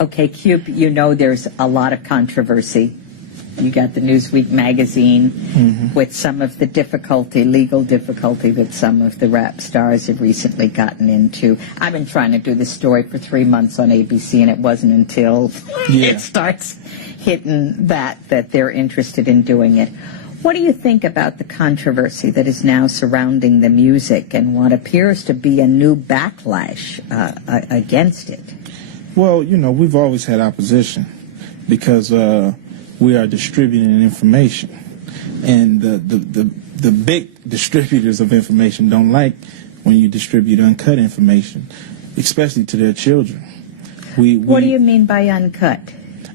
Okay, Cube, you know there's a lot of controversy. You got the Newsweek magazine with some of the legal difficulty that some of the rap stars have recently gotten into. I've been trying to do this story for 3 months on ABC, and it wasn't until it starts hitting that they're interested in doing it. What do you think about the controversy that is now surrounding the music and what appears to be a new backlash against it? Well, you know, we've always had opposition because we are distributing information, and the big distributors of information don't like when you distribute uncut information, especially to their children. What do you mean by uncut?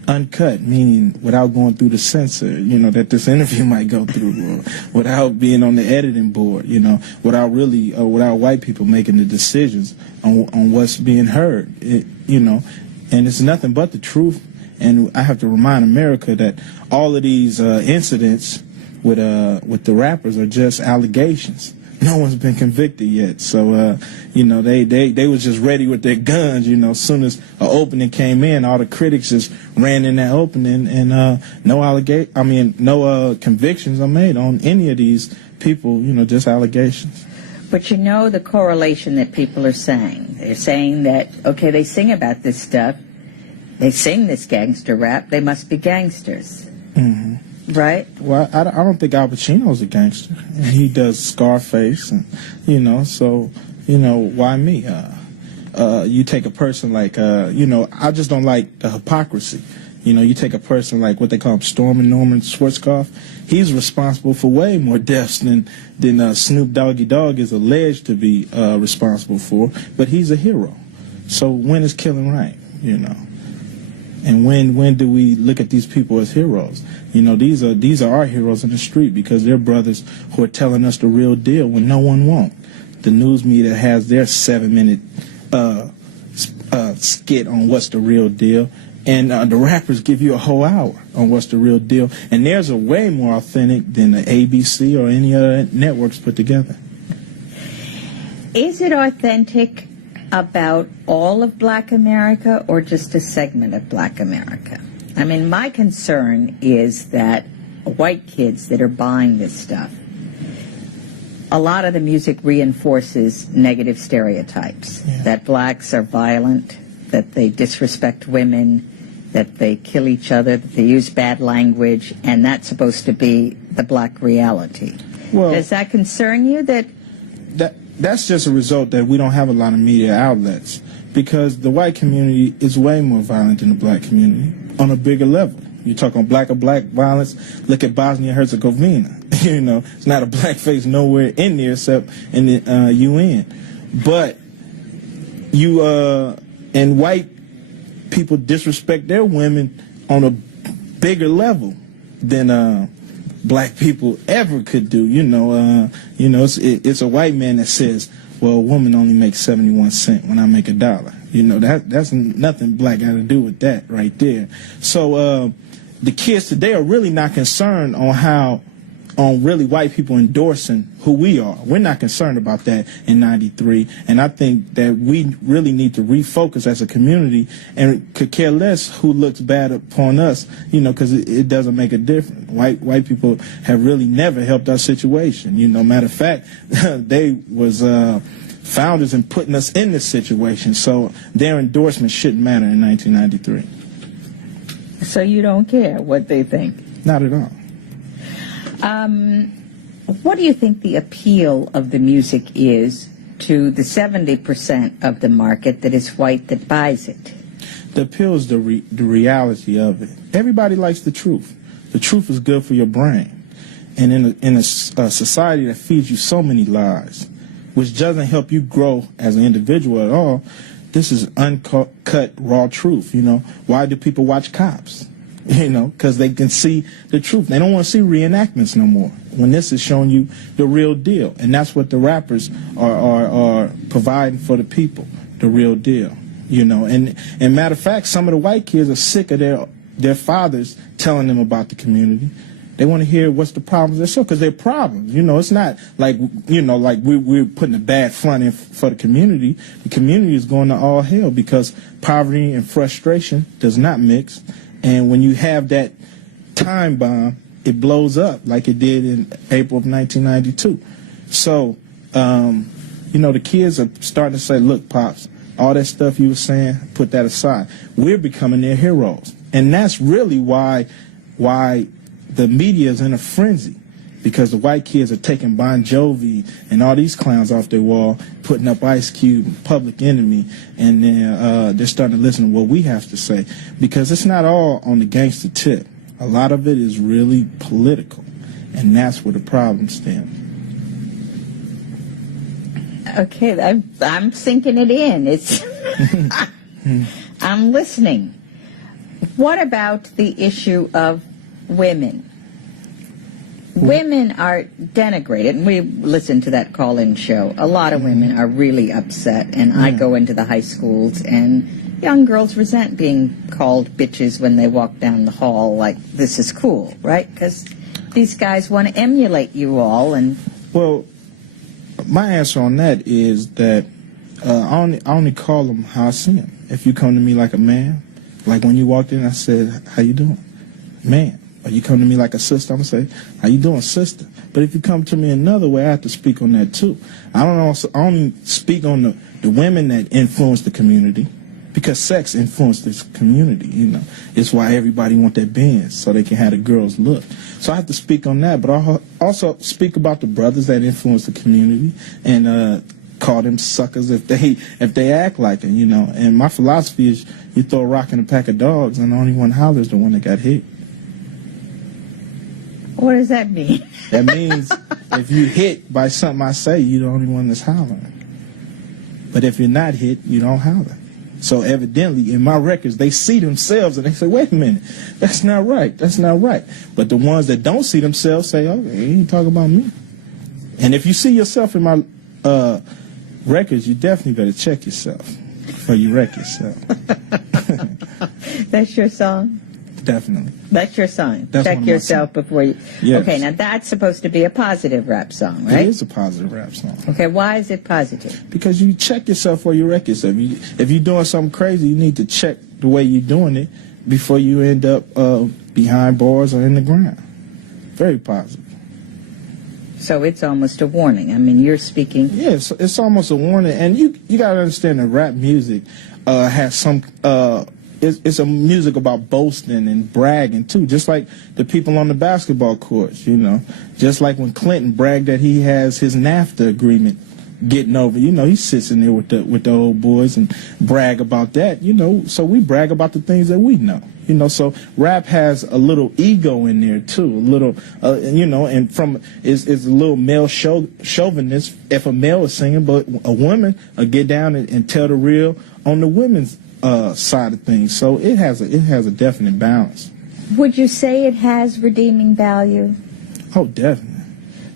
Uncut, meaning without going through the censor, you know, that this interview might go through, or without being on the editing board, you know, without white people making the decisions on what's being heard, you know, and it's nothing but the truth. And I have to remind America that all of these incidents with the rappers are just allegations. No one's been convicted yet. So, you know, they was just ready with their guns, you know. As soon as an opening came in, all the critics just ran in that opening, and no convictions are made on any of these people, you know, just allegations. But you know the correlation that people are saying. They're saying that, okay, they sing about this stuff. They sing this gangster rap. They must be gangsters. Mm-hmm. Right? Well, I don't think Al Pacino's a gangster. He does Scarface, and, you know, so, you know, why me? You take a person like, you know, I just don't like the hypocrisy. You know, you take a person like what they call Stormin' Norman Schwarzkopf. He's responsible for way more deaths than Snoop Doggy Dogg is alleged to be responsible for, but he's a hero. So when is killing right, you know? And when do we look at these people as heroes? You know, these are our heroes in the street because they're brothers who are telling us the real deal when no one won't. The news media has their 7-minute skit on what's the real deal, and the rappers give you a whole hour on what's the real deal. And theirs are way more authentic than the ABC or any other networks put together. Is it authentic about all of Black America or just a segment of Black America? I mean, my concern is that white kids that are buying this stuff, a lot of the music reinforces negative stereotypes, that blacks are violent, that they disrespect women, that they kill each other, that they use bad language, and that's supposed to be the black reality. Well, does that concern you? That's just a result that we don't have a lot of media outlets, because the white community is way more violent than the black community on a bigger level. You talk on black violence, look at Bosnia-Herzegovina. You know, it's not a black face nowhere in there except in the UN. But and white people disrespect their women on a bigger level than black people ever could do. It's a white man that says, well, a woman only makes 71 cents when I make $1. You know, that's nothing black got to do with that right there. So the kids today are really not concerned on really white people endorsing who we are. We're not concerned about that in '93, and I think that we really need to refocus as a community and could care less who looks bad upon us, you know, because it doesn't make a difference. White people have really never helped our situation. You know, matter of fact, they was founders in putting us in this situation, so their endorsement shouldn't matter in 1993. So you don't care what they think? Not at all. What do you think the appeal of the music is to the 70% of the market that is white that buys it? The appeal is the reality of it. Everybody likes the truth. The truth is good for your brain. And in a society that feeds you so many lies, which doesn't help you grow as an individual at all, this is uncut, raw truth. You know, why do people watch Cops? You know, because they can see the truth. They don't want to see reenactments no more when this is showing you the real deal. And that's what the rappers are providing for the people, the real deal. You know, and matter of fact, some of the white kids are sick of their fathers telling them about the community. They want to hear what's the problems. They're because they're problems. You know, it's not like, you know, like we're putting a bad front in for the community. The community is going to all hell because poverty and frustration does not mix. And when you have that time bomb, it blows up like it did in April of 1992. So, you know, the kids are starting to say, look, Pops, all that stuff you were saying, put that aside. We're becoming their heroes. And that's really why the media is in a frenzy, because the white kids are taking Bon Jovi and all these clowns off their wall, putting up Ice Cube and Public Enemy, and then they're starting to listen to what we have to say, because it's not all on the gangster tip. A lot of it is really political, and that's where the problem stems. Okay, I'm sinking it in. It's I'm listening. What about the issue of women? Women are denigrated, and we listened to that call-in show. A lot of women are really upset, and I go into the high schools, and young girls resent being called bitches when they walk down the hall like this is cool, right? Because these guys want to emulate you all. And well, my answer on that is that I only call them how I see them. If you come to me like a man, like when you walked in, I said, how you doing? Man. Or you come to me like a sister, I'm going to say, how you doing, sister? But if you come to me another way, I have to speak on that too. I only speak on the women that influence the community, because sex influenced this community, you know. It's why everybody want that Benz, so they can have the girls look. So I have to speak on that, but I also speak about the brothers that influence the community and call them suckers if they act like it, you know. And my philosophy is you throw a rock in a pack of dogs and the only one hollers is the one that got hit. What does that mean? That means if you hit by something I say, you're the only one that's hollering. But if you're not hit, you don't holler. So evidently, in my records, they see themselves and they say, wait a minute, that's not right, that's not right. But the ones that don't see themselves say, okay, you ain't talking about me. And if you see yourself in my records, you definitely better check yourself before you wreck yourself. That's your song? Definitely. That's your sign. That's Check yourself before you... Yes. Okay, now that's supposed to be a positive rap song, right? It is a positive rap song. Okay, why is it positive? Because you check yourself before you wreck yourself. If you're doing something crazy, you need to check the way you're doing it before you end up behind bars or in the ground. Very positive. So it's almost a warning. I mean, you're speaking... Yeah, it's almost a warning. And you got to understand that rap music has some... It's a music about boasting and bragging, too, just like the people on the basketball courts, you know. Just like when Clinton bragged that he has his NAFTA agreement getting over. You know, he sits in there with the old boys and brag about that, you know. So we brag about the things that we know, you know. So rap has a little ego in there, too, a little, you know, and is a little male chauvinist if a male is singing, but a woman will get down and tell the real on the women's side of things. So it has a definite balance. Would you say it has redeeming value? Oh, definitely.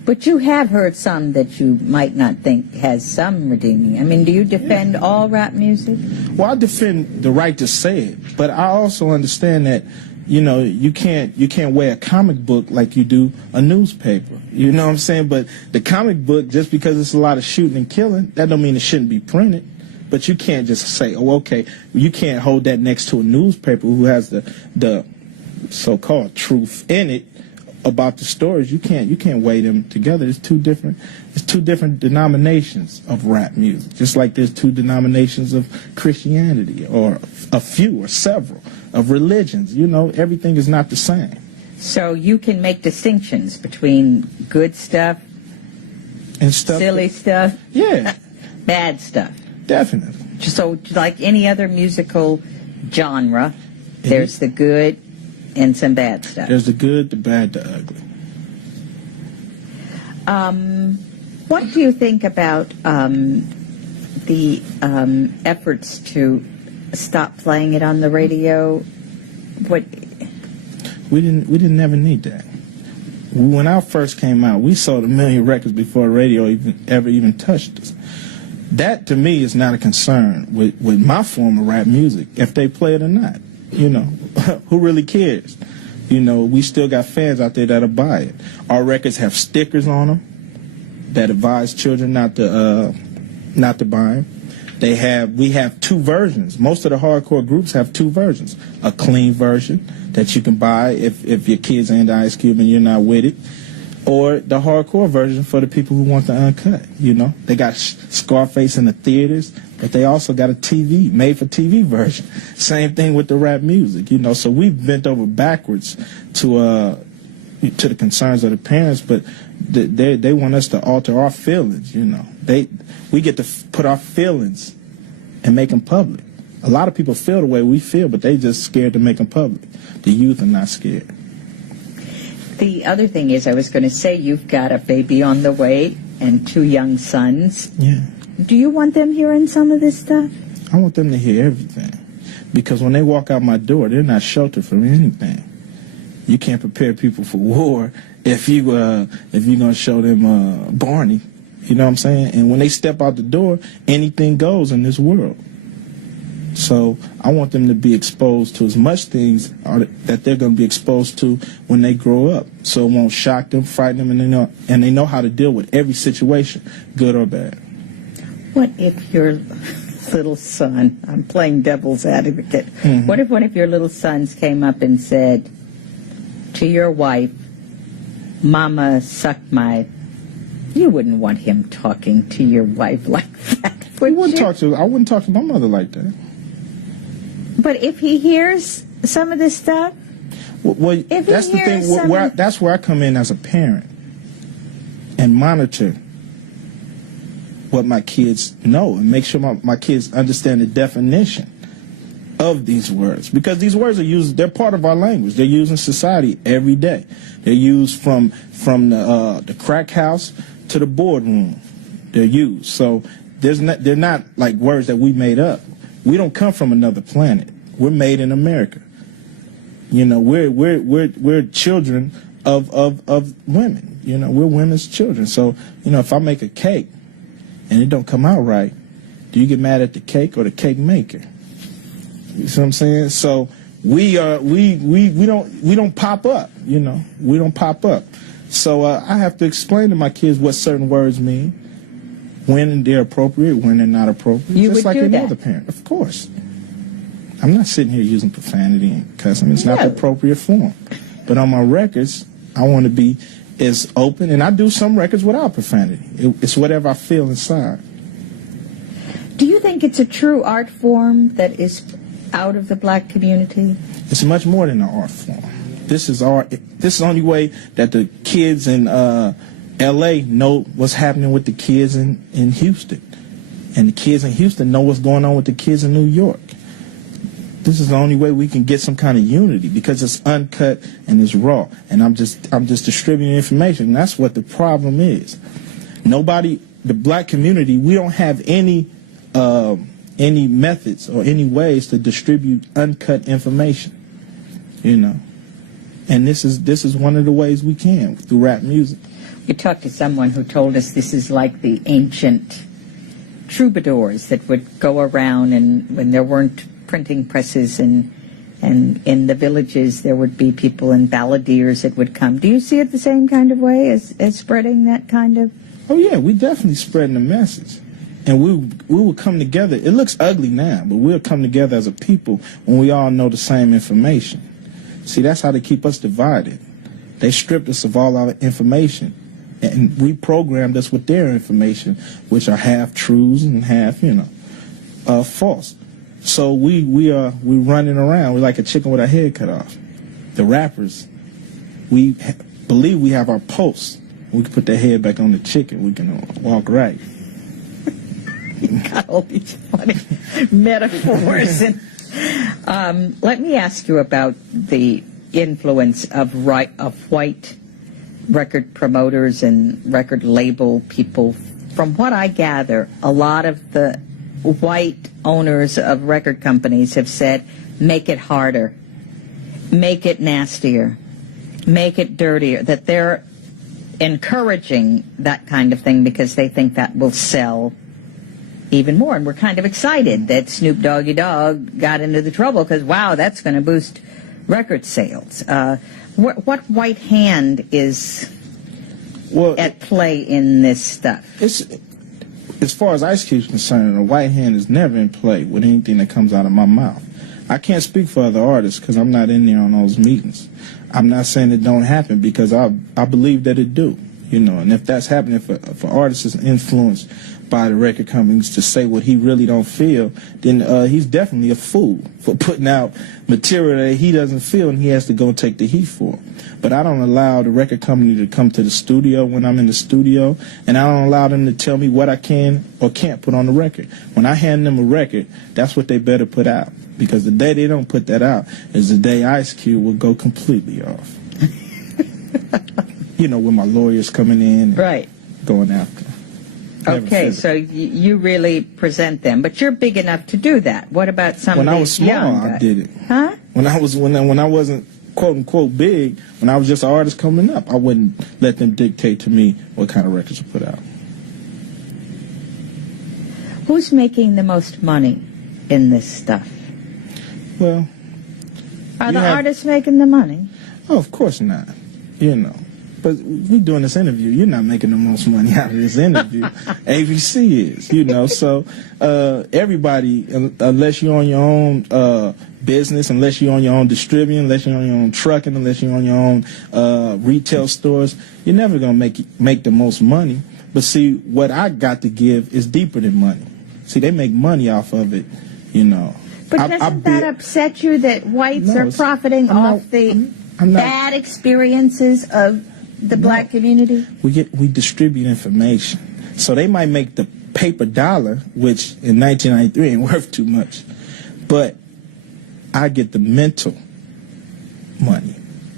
But you have heard some that you might not think has some redeeming. I mean, do you defend all rap music? Well, I defend the right to say it, but I also understand that, you know, you can't wear a comic book like you do a newspaper. You know what I'm saying? But the comic book, just because it's a lot of shooting and killing, that don't mean it shouldn't be printed. But you can't just say, oh, okay, you can't hold that next to a newspaper who has the so-called truth in it about the stories. You can't weigh them together. It's two different denominations of rap music. Just like there's two denominations of Christianity, or a few or several of religions. You know, everything is not the same. So you can make distinctions between good stuff And stuff. silly stuff, Yeah, bad stuff. definitely. So like any other musical genre, there's the good and some bad stuff. There's the good, the bad, the ugly. What do you think about the efforts to stop playing it on the radio? What? We didn't ever need that. When I first came out, we sold 1 million records before radio ever even touched us. That, to me, is not a concern with my form of rap music, if they play it or not. You know, who really cares? You know, we still got fans out there that'll buy it. Our records have stickers on them that advise children not to buy them. We have two versions. Most of the hardcore groups have two versions. A clean version that you can buy if your kids are into Ice Cube and you're not with it, or the hardcore version for the people who want the uncut. You know, they got Scarface in the theaters, but they also got a TV, made-for-TV version. Same thing with the rap music. You know, so we've bent over backwards to the concerns of the parents, but they want us to alter our feelings. You know, we get to put our feelings and make them public. A lot of people feel the way we feel, but they just scared to make them public. The youth are not scared. The other thing is, I was going to say, you've got a baby on the way and 2 young sons. Yeah. Do you want them hearing some of this stuff? I want them to hear everything, because when they walk out my door, they're not sheltered from anything. You can't prepare people for war if you're gonna show them Barney. You know what I'm saying? And when they step out the door, anything goes in this world. So I want them to be exposed to as much things that they're going to be exposed to when they grow up, so it won't shock them, frighten them, and they know how to deal with every situation, good or bad. What if your little son, I'm playing devil's advocate, what if one of your little sons came up and said to your wife, "Mama sucked my..." You wouldn't want him talking to your wife like that, would you? I wouldn't talk to my mother like that. But if he hears some of this stuff, well, that's the thing. That's where I come in as a parent and monitor what my kids know and make sure my kids understand the definition of these words, because these words are used. They're part of our language. They're used in society every day. They're used from the crack house to the boardroom. They're used. So they're not like words that we made up. We don't come from another planet. We're made in America. You know, we're children of women. You know, we're women's children. So, you know, if I make a cake and it don't come out right, do you get mad at the cake or the cake maker? You see what I'm saying? So we don't pop up. You know, we don't pop up. So I have to explain to my kids what certain words mean, when they're appropriate, when they're not appropriate. You just would like do any that. other parent, of course. I'm not sitting here using profanity and cussing. It's not the appropriate form. But on my records, I want to be as open, and I do some records without profanity. It's whatever I feel inside. do you think it's a true art form that is out of the black community? It's much more than an art form. This is the only way that the kids in L.A. know what's happening with the kids in Houston. And the kids in Houston know what's going on with the kids in New York. This is the only way we can get some kind of unity, because it's uncut and it's raw. And I'm just distributing information. And that's what the problem is. The black community, we don't have any methods or any ways to distribute uncut information. You know. And this is one of the ways we can, through rap music. We talked to someone who told us this is like the ancient troubadours that would go around, and when there weren't printing presses and in the villages there would be people and balladeers that would come. Do you see it the same kind of way as spreading that kind of? Oh yeah, we definitely spreading the message. And we will come together. It looks ugly now, but we'll come together as a people when we all know the same information. See, that's how they keep us divided. They stripped us of all our information, and we programmed us with their information, which are half truths and half, false. So we're running around. We're like a chicken with our head cut off. The rappers, we believe we have our pulse. We can put their head back on the chicken. We can walk right. You got all these funny metaphors. And, let me ask you about the influence of white record promoters and record label people. From what I gather, a lot of the white owners of record companies have said, make it harder, make it nastier, make it dirtier, that they're encouraging that kind of thing because they think that will sell even more. And we're kind of excited that Snoop Doggy Dogg got into the trouble because, wow, that's going to boost record sales. What white hand is Well, at play in this stuff? it's as far as Ice Cube's concerned, a white hand is never in play with anything that comes out of my mouth. I can't speak for other artists because I'm not in there on those meetings. I'm not saying it don't happen because I believe that it do, you know. And if that's happening, if an artist is influenced by the record companies to say what he really don't feel, then he's definitely a fool for putting out material that he doesn't feel and he has to go take the heat for. But I don't allow the record company to come to the studio when I'm in the studio, and I don't allow them to tell me what I can or can't put on the record. When I hand them a record, that's what they better put out, because the day they don't put that out is the day Ice Cube will go completely off. You know, with my lawyers coming in and Right. going after. Never Okay, figured. so you really present them, but you're big enough to do that. What about some When of I these was small, young I guys? did it. Huh? When I wasn't quote unquote big, when I was just an artist coming up, I wouldn't let them dictate to me what kind of records to put out. Who's making the most money in this stuff? Well, Are You the have- artists making the money? oh, of course not. You know. But we doing this interview. You're not making the most money out of this interview. ABC is, you know. So everybody, unless you're on your own business, unless you're on your own distributing, unless you're on your own trucking, unless you're on your own retail stores, you're never gonna make the most money. But see, what I got to give is deeper than money. See, they make money off of it, you know. But I doesn't bid- that upset you that whites No, are it's- profiting I'm off not- the I'm not- bad experiences of the black community? we distribute information. So they might make the paper dollar, which in 1993 ain't worth too much, but I get the mental money.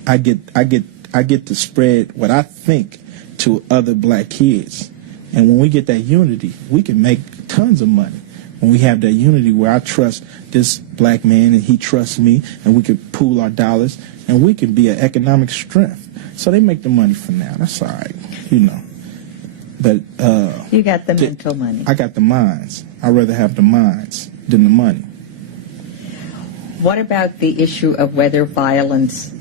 I get to spread what I think to other black kids. And when we get that unity, we can make tons of money. When we have that unity where I trust this black man and he trusts me, and we can pool our dollars and we can be an economic strength. So they make the money for now. That's all right, you know. But You got the Di- mental money. I got the minds. I'd rather have the minds than the money. What about the issue of whether violence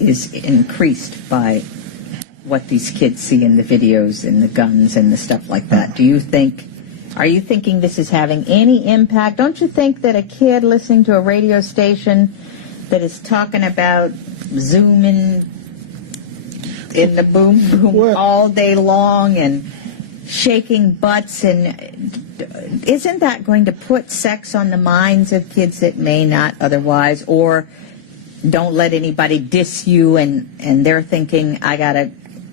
is increased by what these kids see in the videos and the guns and the stuff like that? Are you thinking this is having any impact? Don't you think that a kid listening to a radio station that is talking about zooming in the boom boom Well- all day long and shaking butts, and isn't that going to put sex on the minds of kids that may not otherwise, or don't let anybody diss you and they're thinking, I gotta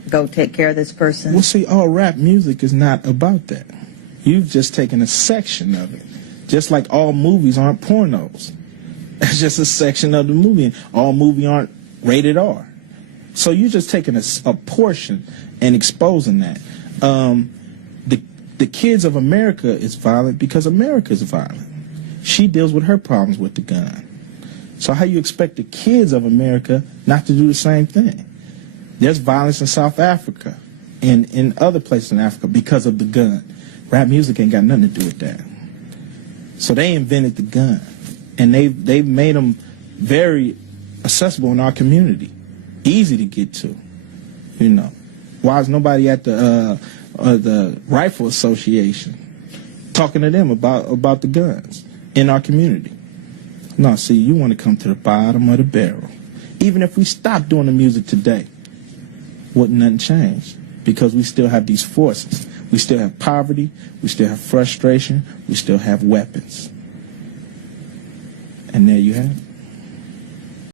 go take care of this person? Well, see, all rap music is not about that. You've just taken a section of it. Just like all movies aren't pornos. It's just a section of the movie. And all movies aren't rated R. So you're just taking a portion and exposing that. The kids of America is violent because America is violent. She deals with her problems with the gun. So how you expect the kids of America not to do the same thing? There's violence in South Africa and in other places in Africa because of the gun. Rap music ain't got nothing to do with that. So they invented the gun, and they've made them very accessible in our community, easy to get to. You know, why is nobody at the Rifle Association talking to them about the guns in our community? No, see, you want to come to the bottom of the barrel. Even if we stop doing the music today, wouldn't nothing change, because we still have these forces. We still have poverty, we still have frustration, we still have weapons. And there you have it.